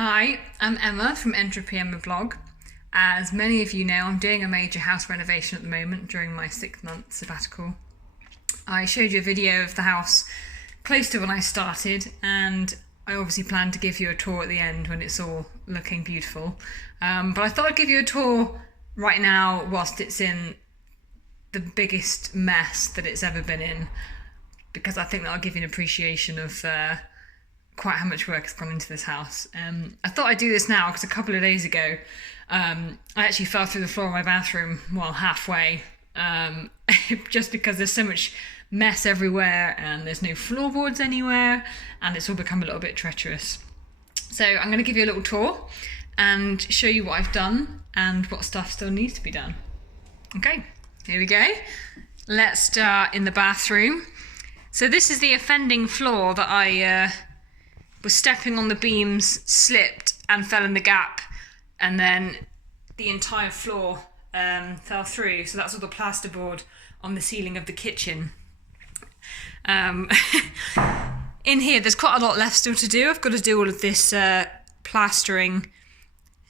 Hi, I'm Emma from Entropy Emma blog. As many of you know, I'm doing a major house renovation at the moment during my 6-month sabbatical. I showed you a video of the house close to when I started, and I obviously plan to give you a tour at the end when it's all looking beautiful. But I thought I'd give you a tour right now whilst it's in the biggest mess that it's ever been in, because I think that'll give you an appreciation of quite how much work has gone into this house. I thought I'd do this now because a couple of days ago I actually fell through the floor of my bathroom while halfway, just because there's so much mess everywhere and there's no floorboards anywhere and it's all become a little bit treacherous. So I'm going to give you a little tour and show you what I've done and what stuff still needs to be done. Okay, here we go. Let's start in the bathroom. So this is the offending floor that I was stepping on the beams, slipped and fell in the gap, and then the entire floor fell through. So that's all the plasterboard on the ceiling of the kitchen. In here there's quite a lot left still to do. I've got to do all of this plastering.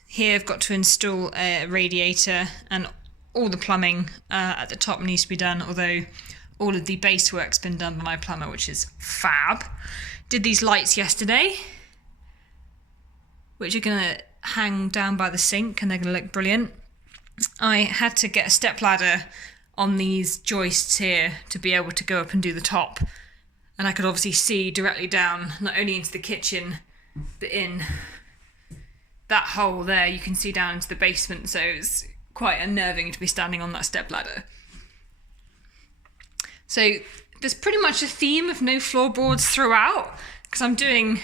Here I've got to install a radiator, and all the plumbing at the top needs to be done, although all of the base work's been done by my plumber, which is fab. Did these lights yesterday, which are going to hang down by the sink and they're going to look brilliant. I had to get a step ladder on these joists here to be able to go up and do the top. And I could obviously see directly down, not only into the kitchen, but in that hole there, you can see down into the basement. So it's quite unnerving to be standing on that step ladder. So there's pretty much a theme of no floorboards throughout, because I'm doing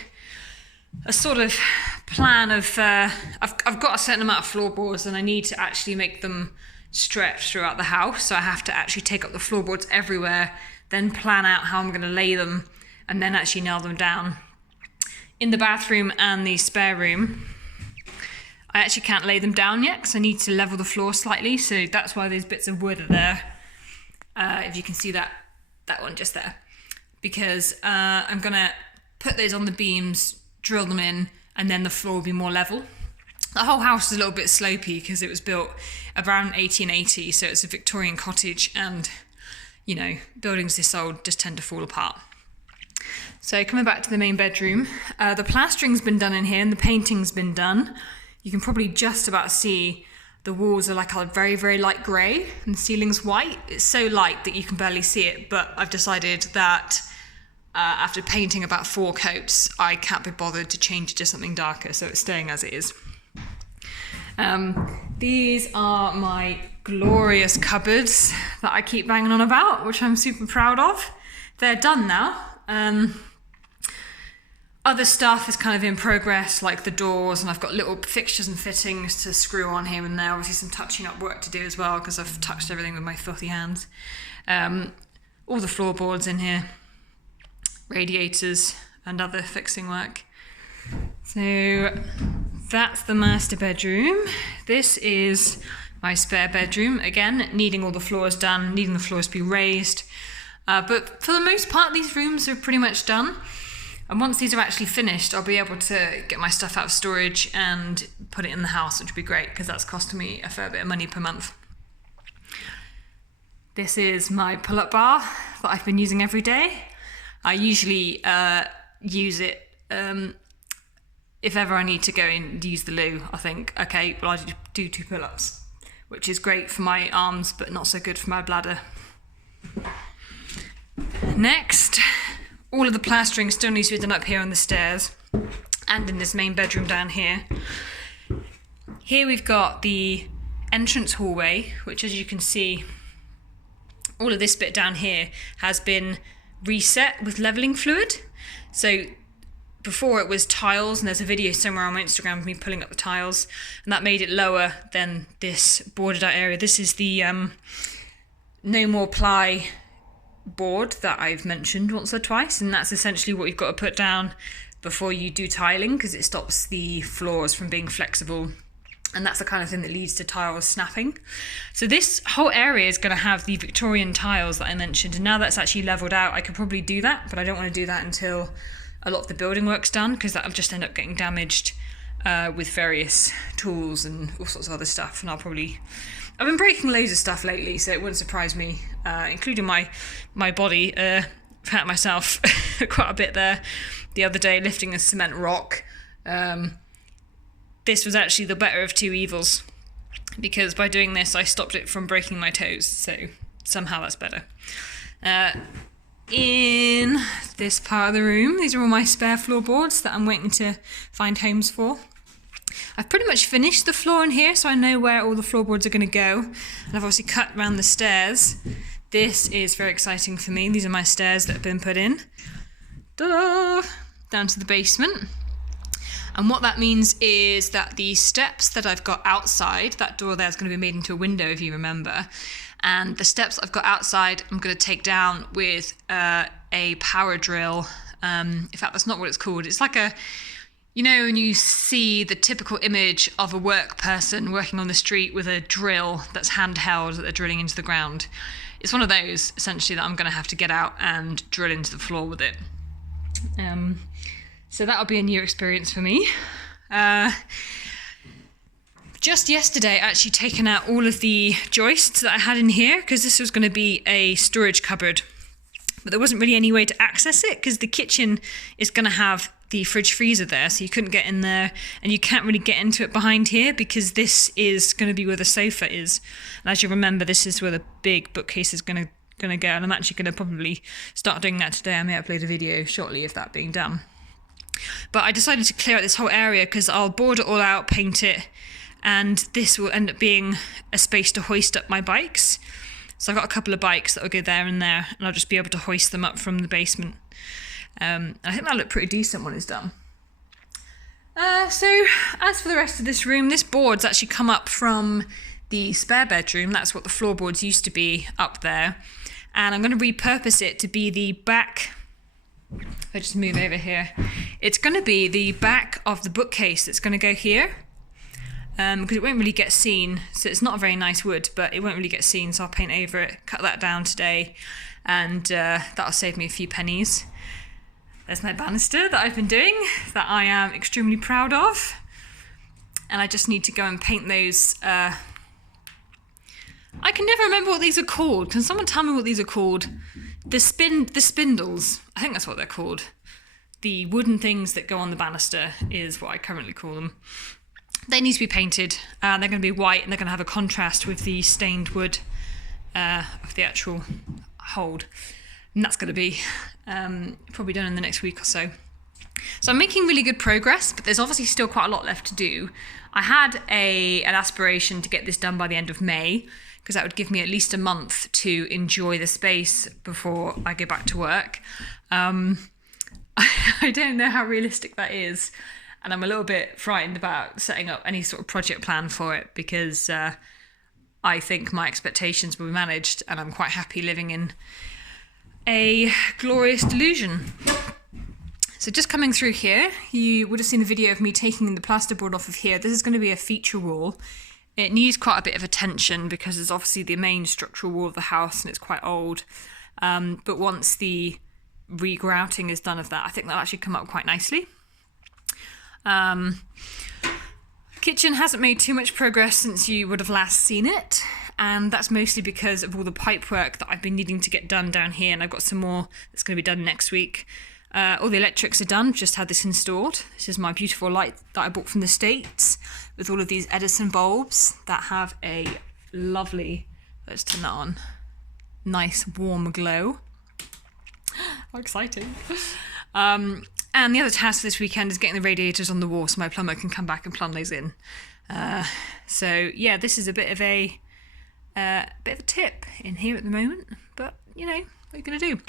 a sort of plan of, I've got a certain amount of floorboards and I need to actually make them stretch throughout the house. So I have to actually take up the floorboards everywhere, then plan out how I'm going to lay them, and then actually nail them down. In the bathroom and the spare room, I actually can't lay them down yet because I need to level the floor slightly. So that's why those bits of wood are there. If you can see that one just there, because I'm gonna put those on the beams, drill them in, and then the floor will be more level. The whole house is a little bit slopey because it was built around 1880, so it's a Victorian cottage, and you know, buildings this old just tend to fall apart. So coming back to the main bedroom, the plastering's been done in here and the painting's been done. You can probably just about see the walls are like a very, very light grey and the ceiling's white. It's so light that you can barely see it, but I've decided that after painting about 4 coats, I can't be bothered to change it to something darker, so it's staying as it is. These are my glorious cupboards that I keep banging on about, which I'm super proud of. They're done now. Other stuff is kind of in progress, like the doors, and I've got little fixtures and fittings to screw on here and there. Obviously some touching up work to do as well, because I've touched everything with my filthy hands. All the floorboards in here, radiators and other fixing work. So that's the master bedroom. This is my spare bedroom, again needing all the floors done, needing the floors to be raised. But for the most part these rooms are pretty much done. And once these are actually finished, I'll be able to get my stuff out of storage and put it in the house, which would be great because that's costing me a fair bit of money per month. This is my pull-up bar that I've been using every day. I usually use it if ever I need to go and use the loo. I think, okay, well, I do 2 pull-ups, which is great for my arms, but not so good for my bladder. Next, all of the plastering still needs to be done up here on the stairs and in this main bedroom down here. Here we've got the entrance hallway, which, as you can see, all of this bit down here has been reset with levelling fluid. So before it was tiles, and there's a video somewhere on my Instagram of me pulling up the tiles, and that made it lower than this boarded out area. This is the no more ply board that I've mentioned once or twice, and that's essentially what you've got to put down before you do tiling, because it stops the floors from being flexible, and that's the kind of thing that leads to tiles snapping. So this whole area is going to have the Victorian tiles that I mentioned, and now that's actually leveled out, I could probably do that, but I don't want to do that until a lot of the building work's done, because that'll just end up getting damaged with various tools and all sorts of other stuff. And I've been breaking loads of stuff lately, so it wouldn't surprise me, including my body. I've hurt myself quite a bit there the other day lifting a cement rock. This was actually the better of two evils, because by doing this I stopped it from breaking my toes, so somehow that's better. In this part of the room, these are all my spare floorboards that I'm waiting to find homes for. I've pretty much finished the floor in here, so I know where all the floorboards are going to go, and I've obviously cut around the stairs. This is very exciting for me. These are my stairs that have been put in. Ta-da! Down to the basement. And what that means is that the steps that I've got outside, that door there is going to be made into a window if you remember, and the steps I've got outside I'm going to take down with a power drill. In fact, that's not what it's called. It's like when you see the typical image of a work person working on the street with a drill that's handheld that they're drilling into the ground. It's one of those, essentially, that I'm going to have to get out and drill into the floor with it. So that'll be a new experience for me. Just yesterday, I actually taken out all of the joists that I had in here, because this was going to be a storage cupboard. But there wasn't really any way to access it, because the kitchen is going to have the fridge freezer there, so you couldn't get in there, and you can't really get into it behind here, because this is going to be where the sofa is. And as you remember, this is where the big bookcase is going to go, and I'm actually going to probably start doing that today. I may upload a video shortly of that being done. But I decided to clear out this whole area because I'll board it all out, paint it, and this will end up being a space to hoist up my bikes. So I've got a couple of bikes that will go there, and I'll just be able to hoist them up from the basement. I think that'll look pretty decent when it's done. So as for the rest of this room, this board's actually come up from the spare bedroom. That's what the floorboards used to be up there. And I'm going to repurpose it to be the back. If I just move over here, it's going to be the back of the bookcase that's going to go here. Because it won't really get seen, so it's not a very nice wood, but it won't really get seen, so I'll paint over it, cut that down today, and that'll save me a few pennies. There's my banister that I've been doing, that I am extremely proud of, and I just need to go and paint those. I can never remember what these are called. Can someone tell me what these are called? The spindles, I think that's what they're called. The wooden things that go on the banister is what I currently call them. They need to be painted. They're going to be white, and they're going to have a contrast with the stained wood of the actual hold. And that's going to be probably done in the next week or so. So I'm making really good progress, but there's obviously still quite a lot left to do. I had an aspiration to get this done by the end of May, because that would give me at least a month to enjoy the space before I go back to work. I don't know how realistic that is. And I'm a little bit frightened about setting up any sort of project plan for it, because I think my expectations will be managed, and I'm quite happy living in a glorious delusion. So just coming through here, you would have seen the video of me taking the plasterboard off of here. This is going to be a feature wall. It needs quite a bit of attention because it's obviously the main structural wall of the house and it's quite old. But once the regrouting is done of that, I think that'll actually come up quite nicely. Kitchen hasn't made too much progress since you would have last seen it, and that's mostly because of all the pipe work that I've been needing to get done down here, and I've got some more that's going to be done next week. All the electrics are done, just had this installed. This is my beautiful light that I bought from the States with all of these Edison bulbs that have a lovely, let's turn that on, nice warm glow. How exciting. And the other task this weekend is getting the radiators on the wall so my plumber can come back and plumb those in. So yeah, this is a bit of a tip in here at the moment, but you know, what are you going to do?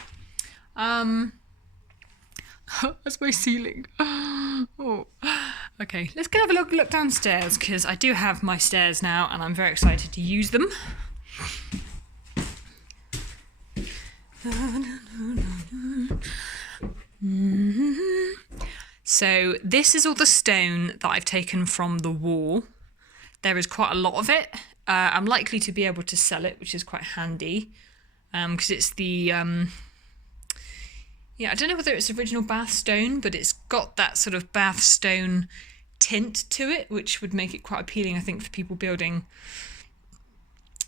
That's my ceiling. Oh. Okay, let's go have a look downstairs, because I do have my stairs now and I'm very excited to use them. So this is all the stone that I've taken from the wall. There is quite a lot of it. I'm likely to be able to sell it, which is quite handy, because it's the I don't know whether it's original Bath stone, but it's got that sort of Bath stone tint to it, which would make it quite appealing, I think, for people building,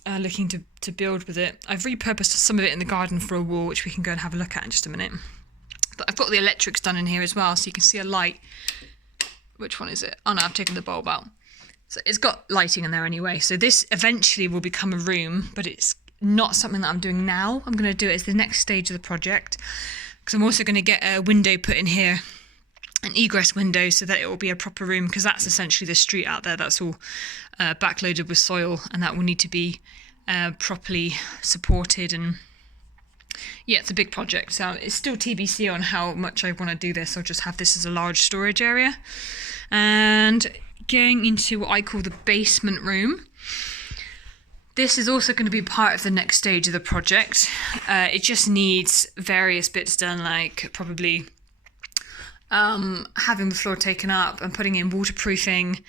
looking to build with it. I've repurposed some of it in the garden for a wall, which we can go and have a look at in just a minute. But I've got the electrics done in here as well, so you can see a light. Which one is it? Oh no, I've taken the bulb out. So it's got lighting in there anyway. So this eventually will become a room, but it's not something that I'm doing now. I'm going to do it as the next stage of the project, because I'm also going to get a window put in here, an egress window, so that it will be a proper room, because that's essentially the street out there. That's all backloaded with soil, and that will need to be properly supported. And yeah, it's a big project, so it's still TBC on how much I want to do this. I'll just have this as a large storage area. And going into what I call the basement room. This is also going to be part of the next stage of the project. It just needs various bits done, like probably having the floor taken up and putting in waterproofing.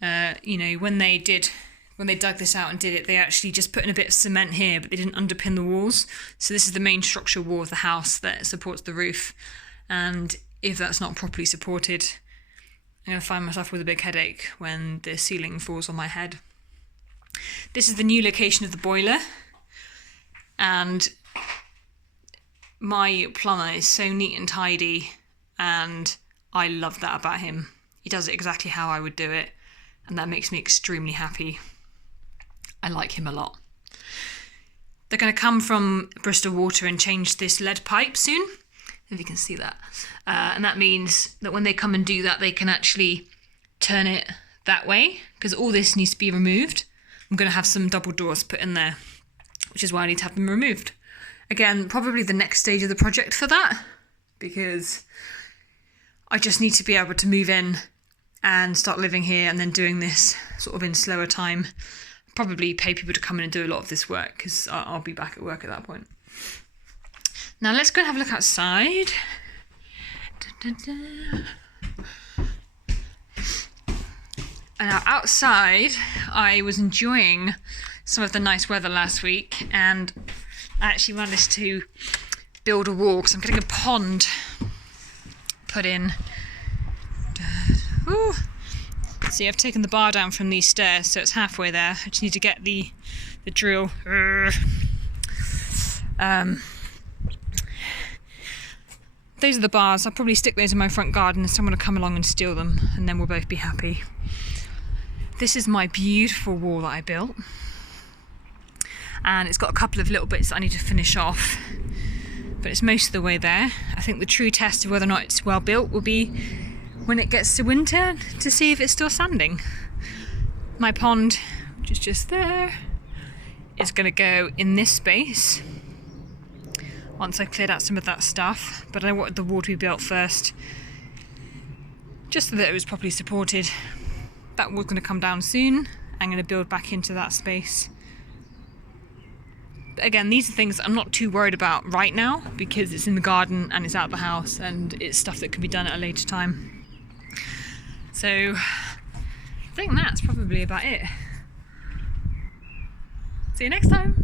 You know, when they dug this out and did it, they actually just put in a bit of cement here, but they didn't underpin the walls. So this is the main structural wall of the house that supports the roof. And if that's not properly supported, I'm going to find myself with a big headache when the ceiling falls on my head. This is the new location of the boiler, and my plumber is so neat and tidy, and I love that about him. He does it exactly how I would do it, and that makes me extremely happy. I like him a lot. They're going to come from Bristol Water and change this lead pipe soon, if you can see that. And that means that when they come and do that, they can actually turn it that way, because all this needs to be removed. I'm going to have some double doors put in there, which is why I need to have them removed. Again, probably the next stage of the project for that, because I just need to be able to move in and start living here, and then doing this sort of in slower time. Probably pay people to come in and do a lot of this work, because I'll be back at work at that point. Now let's go and have a look outside. Now outside, I was enjoying some of the nice weather last week, and I actually managed to build a wall, because I'm getting a pond put in. Ooh. See, I've taken the bar down from these stairs, so it's halfway there. I just need to get the drill. Those are the bars. I'll probably stick those in my front garden, and someone will come along and steal them, and then we'll both be happy. This is my beautiful wall that I built, and it's got a couple of little bits that I need to finish off, but it's most of the way there. I think the true test of whether or not it's well built will be when it gets to winter, to see if it's still standing. My pond, which is just there, is going to go in this space once I've cleared out some of that stuff, but I wanted the wall to be built first, just so that it was properly supported. That wall's going to come down soon. I'm going to build back into that space. But again, these are things I'm not too worried about right now, because it's in the garden and it's out of the house, and it's stuff that can be done at a later time. So I think that's probably about it. See you next time.